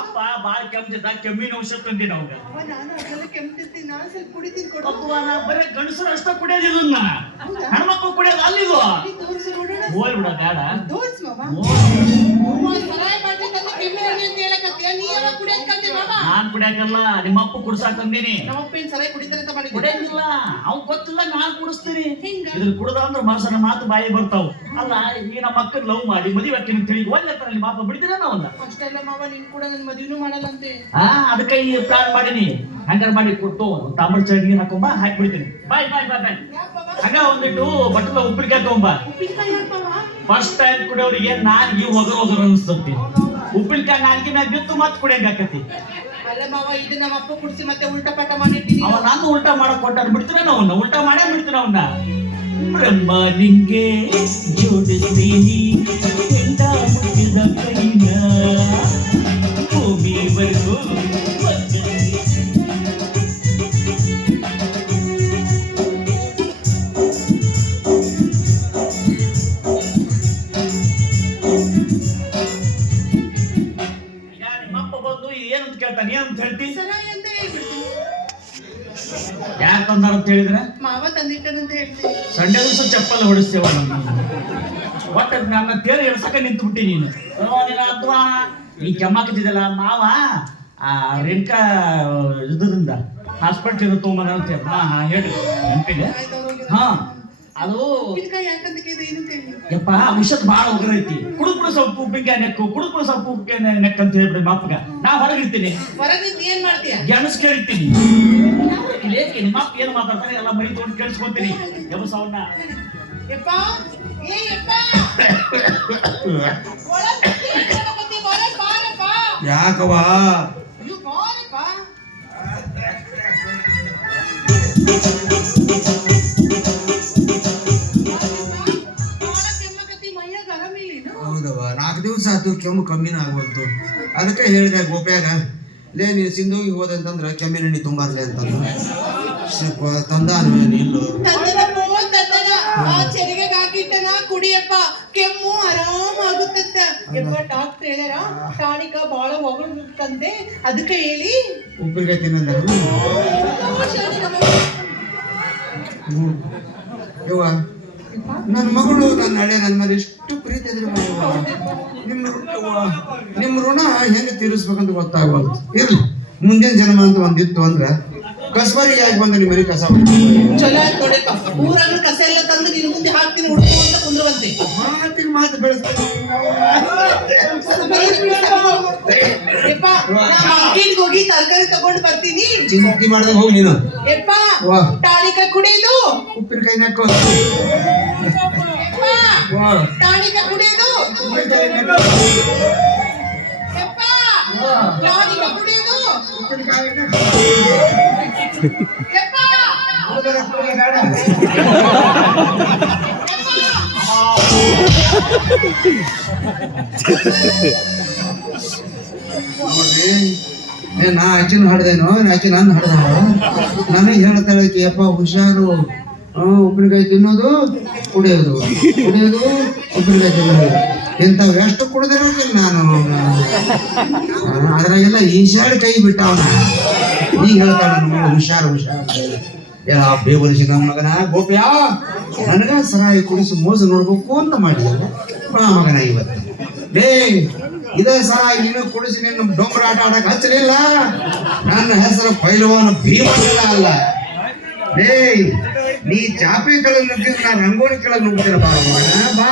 ಅಪ್ಪ ಬಾಳ ಕೆಮ್ಮಿದ್ದ ಕೆಮ್ಮಿನ ಔಷಧ ತಂದಿನ ಅವಾಗ ನಾನು ಅದೆಲ್ಲ ಕೆಮ್ತಿರ್ತೀನಿ ನಾನು ಸ್ವಲ್ಪ ಕುಡಿತೀನಿ ಕೊಡು ಅಪ್ಪ ನಾ ಬರೀ ಗಂಡಸರು ಅಷ್ಟ ಕುಡಿಯೋದಿಲ್ಲ ಹೆಣ್ಮಕ್ಳು ಕುಡಿಯೋದು ಅಲ್ಲಿದು ತೋರಿಸಿ ನೋಡೋಣ ಹೋಲ್ ಬಿಡ ಬೇಡ ತೋರಿಸ್ ನಾನ್ ಕುಡಿಯಾಕಲ್ಲ ನಿಮ್ಮ ಅಪ್ಪ ಕುಡ್ಸಾಕ್ ತಂದೀನಿ ನಮ್ಮಪ್ಪೇನ್ ಸರಾಯಿ ಕುಡಿತಾರೆ ಅಂತ ಮಾಡಿ ಕುಡಿಯಂಗಿಲ್ಲ ಅವ್ ಗೊತ್ತಿಲ್ಲ ನಾನ್ ಕುಡಿಸ್ತೀನಿ ಇದ್ರ ಕುಡ್ದ ಅಂದ್ರ ಮನಸನ ಮಾತು ಬಾಯಿ ಬರ್ತಾವ್ ಅಲ್ಲ ಈ ನಮ್ಮ ಅಕ್ಕನ ಲವ್ ಮಾಡಿ ಮದುವೆ ಹಾಕಿನ ತಿಳಿ ಒಳ್ಳೆತ್ತಾರ ನಿಮ್ಮ ಅಪ್ಪ ಬಿಡ್ತೀರ ನಾವಲ್ಲ ಅಷ್ಟೆಲ್ಲ ಮಾವ ನೀನ್ ಕೂಡ ನನ್ ಮದುವೆನೂ ಮಾಡಲ್ಲಂತೆ ಅದಕ್ಕೆ ಈ ಪ್ಲಾನ್ ಮಾಡೀನಿ ಹಂಗಾರ ಮಾಡಿ ಕೊಟ್ಟು ತಾಂಬಳ ಚಟ್ನಿ ಹಾಕೊಂಬ ಹಾಕಿ ಬಿಡ್ತೀನಿ ಬಾಯ್ ಬಾಯ್ ಬಾಯ್ ಬಾಯ್ ಹಂಗ ಒಂದಿಟ್ಟು ಬಟ್ಟಲ ಉಪ್ಪಿನಕಾಯಿ ತಗೊಂಬ ಫಸ್ಟ್ ಟೈಮ್ ಕುಡಿಯೋರಿಗೆ ನಾನ್ ಈ ಒಗರು ಅನಿಸ್ತತಿ ಉಪ್ಪಿನಕಾಯಿ ನಾಲ್ಕಿ ಮ್ಯಾಗ ಬಿತ್ತು ಮತ್ ಕುಡಿಯಂಗ ಆಕತಿ ಅಲ್ಲ ಮಾವ ಇದು ನಮ್ಮ ಅಪ್ಪ ಕುಡಿಸಿ ಮತ್ತೆ ಉಲ್ಟಾ ಪಟ ಮಾಡಿಟ್ಟಿನಿ ಅವ ನಾನು ಉಲ್ಟಾ ಮಾಡಕ್ ಕೊಟ್ಟ ಬಿಡ್ತೀರ ಅವನ್ನ ಉಲ್ಟಾ ಮಾಡೇ ಬಿಡ್ತೀರ ಅವನ್ನ ಬ್ರಹ್ಮ ನಿಂಗೆ ಜೋಡಿಸ್ತೀನಿ ಎಂದ ಮುಟ್ಟಿದ ಕೈನ ಭೂಮಿವರೆಗೂ ಏನಂತ ಹೇಳ್ತೀನಿ ಯಾಕೆ ತಂದಾರ ಅಂತ ಹೇಳಿದ್ರೆ ಮಾವ ತಂದಿಟ್ಟದಂತ ಹೇಳ್ತೀನಿ ಸಂಡೆ ದಿವಸ ಚಪ್ಪಲ್ ಹೊಡಿಸ್ತೇವ ಒಟ್ಟ ನನ್ನ ತೇರು ಎಡ್ಸಕ ನಿಂತು ಬಿಟ್ಟಿ ನೀನು ಅಥವಾ ಈ ಕೆಮ್ಮಕ್ಕಿದ್ದಲ್ಲ ಮಾವ ಆ ರೇಣುಕಾ ಇದರಿಂದ ಹಾಸ್ಪಿಟ್ಲ್ ತೊಗೊಂಬರ ಅಂತ ಹೇಳಿ ನೆನಪಿದೆ ಹಾ ಅದು ಯಪ್ಪ ವಿಷತ್ ಬಾಳ ಹೋಗರೈತಿ ಕುಡುಕುಡು ಸ್ವಲ್ಪ ಉಪ್ಪಿನಕಾಯಿ ನೆಕ್ಕು ಕುಡುಕುಡು ಸ್ವಲ್ಪ ಉಪ್ಪಿನಕಾಯಿ ನೆಕ್ ಅಂತ ಹೇಳ್ಬಿಡಿ ಮಾಪಗ ನಾ ಹೊರಗಿರ್ತೀನಿ ಏನ್ ಮಾಡ್ತೀಯ ಗೆಣಸ್ ಕೇಳಿರ್ತೀನಿ ನಿಮ್ಮ ಅಪ್ಪ ಏನು ಮಾತಾಡ್ತಾರೆ ಎಲ್ಲ ಮೈ ತೊಗೊಂಡು ಕೇಳಿಸ್ಕೊಂತೀನಿ ಯಬಸವನ್ನ ಯಾಕವಾ ಹೌದವ 4 ದಿವಸ ಆಯ್ತು ಕೆಮ್ಮು ಕಮ್ಮಿನ ಆಗವಲ್ತು ಅದಕ್ಕೆ ಹೇಳಿದೆ ಗೋಪ್ಯಾಗ ಲೇ ನೀನು ಸಿಂಧೂಗಿ ಹೋದಂತಂದ್ರ ಕೆಮ್ಮಿನ ಎಣ್ಣೆ ತುಂಬಾರ್ಲೆ ಅಂತಂದು ಸ್ವಲ್ಪ ತಂದ ನಿಲ್ಲು ಚೆರಿಗೆಗೆ ಹಾಕಿಟ್ಟನ ಕುಡಿಯಪ್ಪ ಕೆಮ್ಮು ಆರಾಮಾಗುತ್ತಂತ ಯಪ್ಪ ಡಾಕ್ಟರ್ ಹೇಳಾರ ಟಾನಿಕ ಬಾಳ ಹೊಗಳ್ಬೇಕಂತೆ ಅದಕ್ಕೆ ಹೇಳಿ ಉಪ್ಪಿನಕಾಯಿ ತಿನ್ನಂದ್ರ ಯವ್ವ ನನ್ನ ಮಗಳು ನನ್ನ ಹಳೆ ನನ್ನ ಮೇಲೆ ಎಷ್ಟು ಪ್ರೀತಿ ಇದ್ರೆ ನಿಮ್ಮ ಋಣ ಹೆಂಗೆ ತೀರಿಸ್ಬೇಕಂತ ಗೊತ್ತಾಗಬಾರ್ದು ಇರ್ಲಿ ಮುಂದಿನ ಜನ್ಮ ಅಂತ ಒಂದಿತ್ತು ಅಂದ್ರೆ ಕಸ್ಬರಿಗೆ ಆಗಿ ಬಂದ ನಿಮ್ಮ ಮನೆ ಕಸ ಚಲೋ ಆಯ್ತು ನೋಡಪ್ಪ ಊರಾಗ ಕಸ ಎಲ್ಲ ತಂದು ನಿನ್ ಮುಂದೆ ಹಾಕ್ತೀನಿ ಹುಡುಕು ಅಂತ ಕುಂದ್ರವಂತೆ ಮಾತಿನ ಮಾತು ಬೆಳೆಸ್ಬೇಕು ಹೋಗಿ ತರಕಾರಿ ತಗೊಂಡು ಬರ್ತೀನಿ ಚಿಂತೆ ಮಾಡ್ದಾಗ ಹೋಗಿ ನೀನು ಯಪ್ಪ ಟಾನಿಕ ಕುಡಿಯೋದು ಉಪ್ಪಿನಕಾಯಿ ನಕ್ಕು ಟಾನಿಕ ಕುಡಿಯೋದು ಯಪ್ಪ ಟಾನಿಕ ಕುಡಿಯೋದು ಉಪ್ಪಿನಕಾಯಿ ಯಪ್ಪ ನಾ ಆಚಿನ ಹಾಡ್ದೇನೋ ಆಚೆ ನಾನು ಹಾಡ್ದಾವ ನನಗೆ ಹೇಳ್ತಾಳೆ ಯಪ್ಪ ಹುಷಾರು ಉಪ್ಪಿನಕಾಯಿ ತಿನ್ನೋದು ಕುಡಿಯೋದು ಉಪ್ಪಿನಕಾಯಿ ತಿನ್ನೋದು ಇಂಥವು ಎಷ್ಟು ಕುಡ್ದಿರೋದಿಲ್ಲ ನಾನು ಅದ್ರಾಗೆಲ್ಲ ಈಶಾಡಿ ಕೈ ಬಿಟ್ಟ ಅವನ ಈಗ ಹೇಳ್ತಾಳ ನಮ್ಮ ಹುಷಾರು ಯಾ ಬೇಬಲಿಸಿ ನಮ್ಮ ಮಗನ ಗೋಪ್ಯಾ ನನಗ ಸರಾಯಿ ಕುಡಿಸಿ ಮೋಸ ನೋಡ್ಬೇಕು ಅಂತ ಮಾಡಿದ ಬಾ ಮಗನ ಇವತ್ತು ಡೇ ಇದೇ ಸರಾಯಿ ನೀನು ಕುಡಿಸಿ ನಿನ್ನ ಡೊಂಬರ ಆಟ ಆಡಕ್ ಹಚ್ಚಲಿಲ್ಲ ನನ್ನ ಹೆಸರು ಪೈಲವಾನ ಭೀಮಲ್ಲ ಅಲ್ಲ ಡೇ ನೀ ಚಾಪೆ ಕೆಳಗೆ ನುಗ್ಗಿದ್ರೆ ನಾ ರಂಗೋಲಿ ಕೆಳಗೆ ನುಗ್ಗಿದ್ರೆ ಬಾ ಬಾ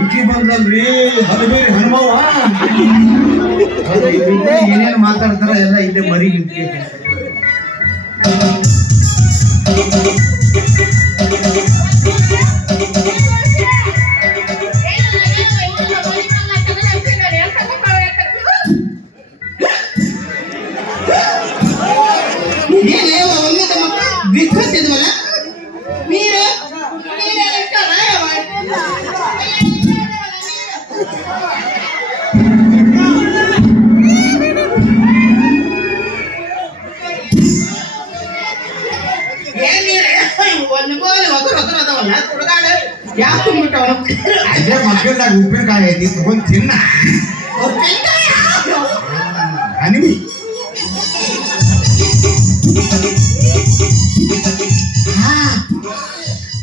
ಇಕ್ಕಿ ಬಂದ್ರಲ್ರಿ ಹನುಮೇರಿ ಹನುಮವ್ವ ಏನೇನು ಮಾತಾಡ್ತಾರ ಎಲ್ಲ ಇಲ್ಲೇ ಮರಿ ಯಾಕೆ ತುಂಬಿಟ್ಟವನು ಅದೇ ಮಕ್ಕಳದಾಗ ಉಪ್ಪಿನಕಾಯಿ ಐತಿ ತಗೊಂಡ್ ತಿನ್ನ ಅನಿಮಿ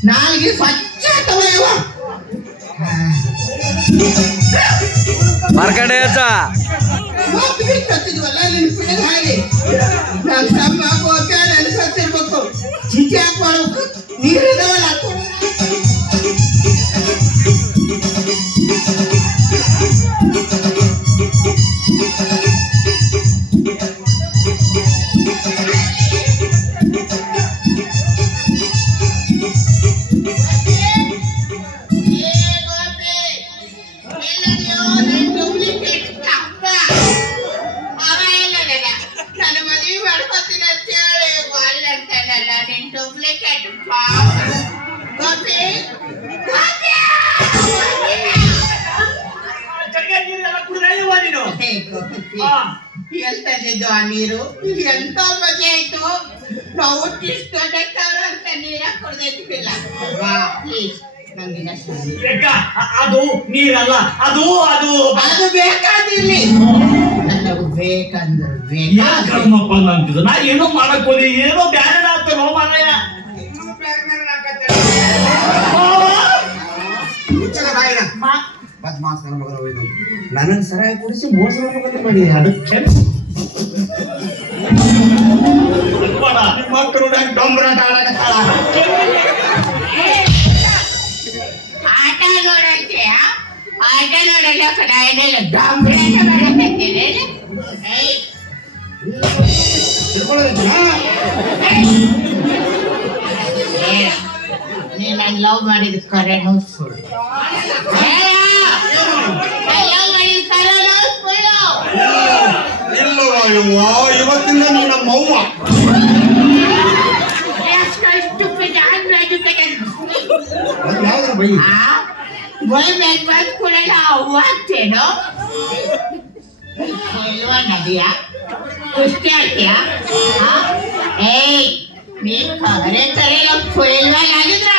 ನಾಲ್ಗೆ ಸ್ವಚ್ಛ ತಗೊಳ್ಳುವ ಮಾರ್ಕಂಡೇಯಚ್ಚ ಕತ್ತಿದ್ವಲ್ಲ ನೆನಪಿನ ಹಾಗೆ ನನ್ನ ತಮ್ಮ ಹಾಕುವಾಗ ನೆನಸತ್ತಿರ್ಬೇಕು ಚಿಚಿ ಹಾಕ್ಬಾರ್ಬೇಕು ನೀರಿದವಲ್ಲ ಹೇಳ್ತಾ ಇದ್ದು ಆ ನೀರು ಎಂತ ಮಜೆ ಆಯ್ತು ನಾವು ಟಿಸ್ಕೊಂಡಕ್ಕಾರ ಅಂತ ನೀರ ಕೊಡ್ದಿಲ್ಲ ಪ್ಲೀಸ್ ನಂಗಿನ ಅದು ನೀರಲ್ಲ ಅದು ಅದು ಅದು ಬೇಕಾದಿರ್ಲಿ ನನಗೆ ಬೇಕಂದ್ರೆ ಕರ್ಮಪ್ಪ ಅಂತಿದ್ದು ನಾ ಏನೋ ಮಾಡಕ್ ಹೋಗಿ ಏನೋ ಬ್ಯಾರೆ ಆಗ್ತಾನೋ ಮಾರಾಯ ನನಗೆ ಸರಿಯಾಗಿ ಕುಡಿಸಿ ಮೋಸ ಮಾಡಿ ಅದಕ್ಕೆ ಮಕ್ಕಳು ಡೊಂಬರಾಟ ಆಟ ನೋಡಂತೆ ಆಟ ನೋಡಲ್ಲ ಕಡೆಯಲ್ಲ ಡಾಂಬ್ರಾಟ ಮಾಡಕತ್ತೇನೆ ನೀ ನಾನು ಲವ್ ಮಾಡಿದ ಕರೆನೂ ಸುಳ್ಳು ಲವ್ ಮಾಡಿದ ಕರೆನೂ ಸುಳ್ಳು ಇಲ್ಲವ ಇವತ್ತಿಂದ ನೀನು ನಮ್ಮ ಅವ್ವ ಯಾವ್ದ್ರ by boy med ba't ko na naawat eh, no? Hello, Nadia. Gusto niya? Ha? Hey! May kare-kare lang pwelwa lagi na!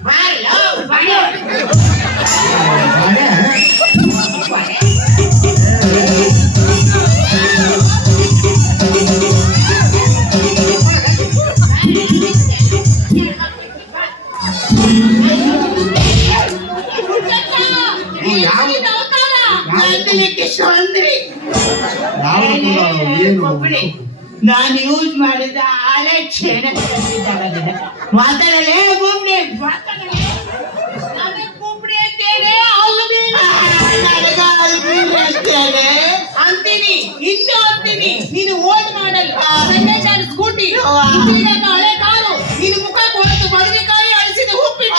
Balo! Balo! ನಾನು ಯೂಸ್ ಮಾಡಿದ ಆಳೆ ಕ್ಷಣ ಮಾತಾಡಲೇ ಗುಮ್ನಿ ಮಾತಾಡಲೇ ನಾನು ಗುಮ್ನಿ ಅಂತೇನೆ ಅಂತೇನೆ ಅಂತೀನಿ ಇನ್ನು ಅಂತೀನಿ ನೀನು ಓಟ್ ಮಾಡಲ್ಲ ನಾನು ಸ್ಕೂಟಿ ಹಳೆ ಕಾರು ನೀನು ಮುಖ ಕೊಟ್ಟು ಬದನೆಕಾಯಿ ಅಳಿಸಿದ ಉಪ್ಪಿಟ್ಟು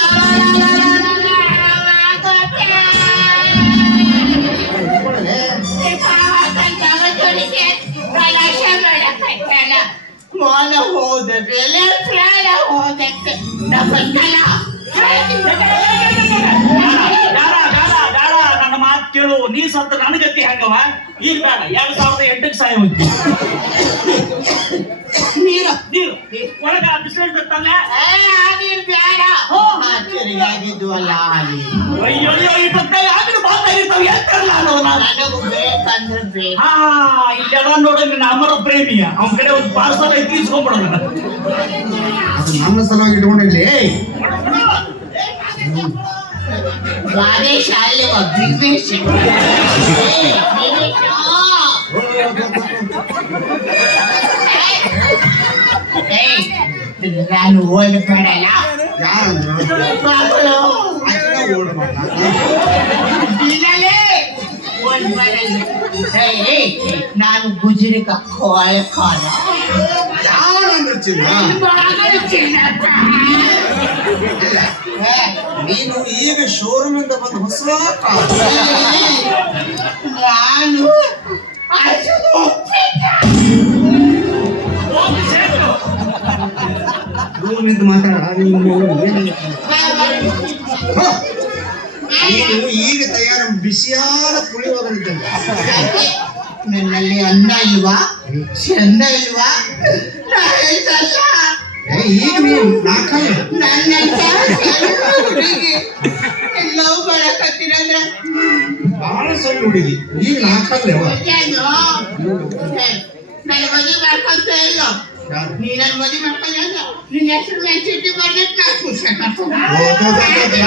ಮಾನ ಹೋದ ಬೆಲೆ ಪ್ರಾಣ ಹೋದಕ್ಕೆ ನಮ್ಮಲ್ಲ ನನ್ನ ಮಾತು ಕೇಳು ನೀ ಸತ್ತ ನನಗತಿ ಹೆಂಗವ ಈಗ ಬೇಡ 2008 ಸಾಯ ಹೋಗ್ತಿ ನೀರು ನೀರು ಒಳಗ ಬಿಸಿಲು ತಂದೆ ನೀರು ಬೇಡ ತಿರುಗಾಗಿದ್ದು ಅಲ್ಲ ಅಯ್ಯೋ ಆದ್ರೂ ಮಾತಾಗಿರ್ತಾವ ಹೇಳ್ತಾರಲ್ಲ ನನಗೂ ಬೇಕಂದ್ರೆ ಬೇಕು ಹಾ ಇಲ್ಲೆಲ್ಲ ನೋಡ ನಿನ್ನ ಅಮರ ಪ್ರೇಮಿಯ ಅವನ ಕಡೆ ಒಂದು ಪಾರ್ಸಲ್ ಐತಿ ಇಸ್ಕೊಂಡ್ಬಿಡೋಣ ಅದು ನಮ್ಮ ಸಲುವಾಗಿ ಇಟ್ಕೊಂಡಿರ್ಲಿ ಗಾದೆ ಶಾಲೆ ವಿಘ್ನೇಶ್ ನಾನು ಓಡ್ಬೇಡಲ್ಲ ಯಾರಂದ್ರು ನಾನು ಗುಜರಿಕ ಕೋಳೆ ಕಾಲ ಯಾರಂದ್ರು ಚಿನ್ನ ನೀನು ಈಗ ಶೋರೂಮ್ ಇಂದ ಬಂದು ಹೊಸ ನಾನು ರೂಮ್ ಇಂದ ಮಾತಾಡ ನೀನು ಈಗ ತಯಾರ ಬಿಸಿಯಾದ ಪುಳಿಯೋಗರಿದ್ದಂತೆ ನನ್ನಲ್ಲಿ ಅನ್ನ ಇಲ್ವಾ ಚಂದ ಇಲ್ವಾ ನಾ ಹೇಳ್ದಲ್ಲ ಈಗ ನೀವು ನಾಲ್ಕಲ್ಲ ನನ್ನಂತ ಸಣ್ಣ ಹುಡುಗಿ ಎಲ್ಲವೂ ಬಳಕತ್ತಿರಂದ್ರ ಬಹಳ ಸಣ್ಣ ಹುಡುಗಿ ಈಗ ನಾಲ್ಕಲ್ಲ ನನ್ನ ಮದುವೆ ಮಾಡ್ಕೊಂತ ಇಲ್ಲ ನೀ ನನ್ನ ಮದುವೆ ಮಾಡ್ಕೊಂಡ ನಿನ್ನ ಹೆಸರು ಮೆಚ್ಚಿಟ್ಟು ಬರ್ಲಿಕ್ಕೆ ನಾ ಖುಷಿ ಬೇಡ